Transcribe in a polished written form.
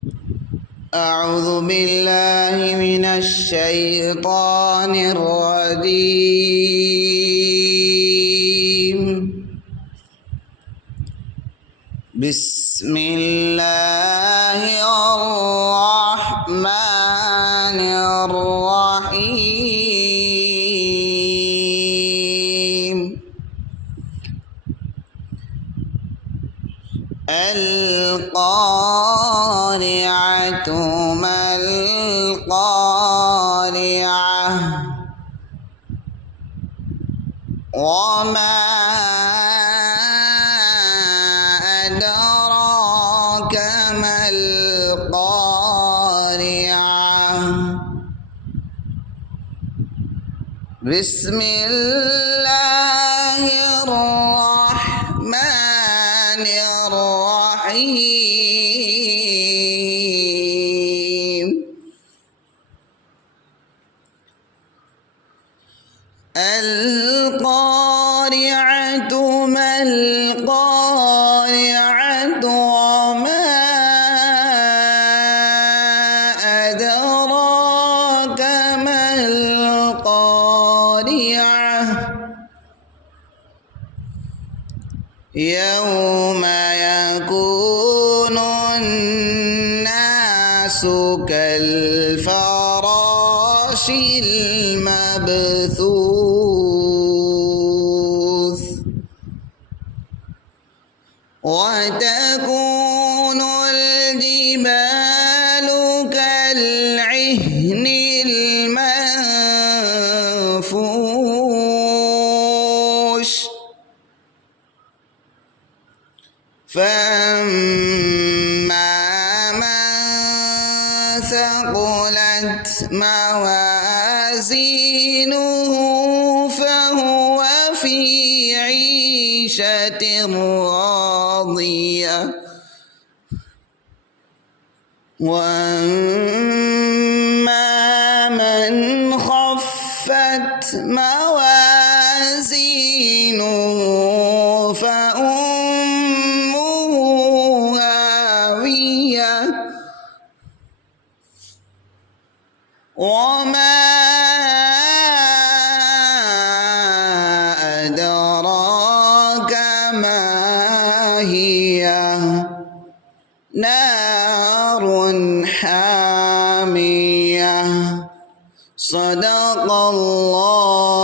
أعوذ بالله من الشيطان الرجيم. بسم الله الرحمن الرحيم. القارعة ما القارعة وما أدراك ما القارعة. بسم الله الرحمن الرحيم. القارعة ما القارعة وما أدراك ما القارعة. يوم يكون الناس كالفراش المبثوث وتكون الجبال كالعهن المنفوش. فأما من ثقلت موازينه فهو في عيشة راضية. وأما من خفت موازينه فأمه هاوية. وما أدراك ما هي نار حامية. صدق الله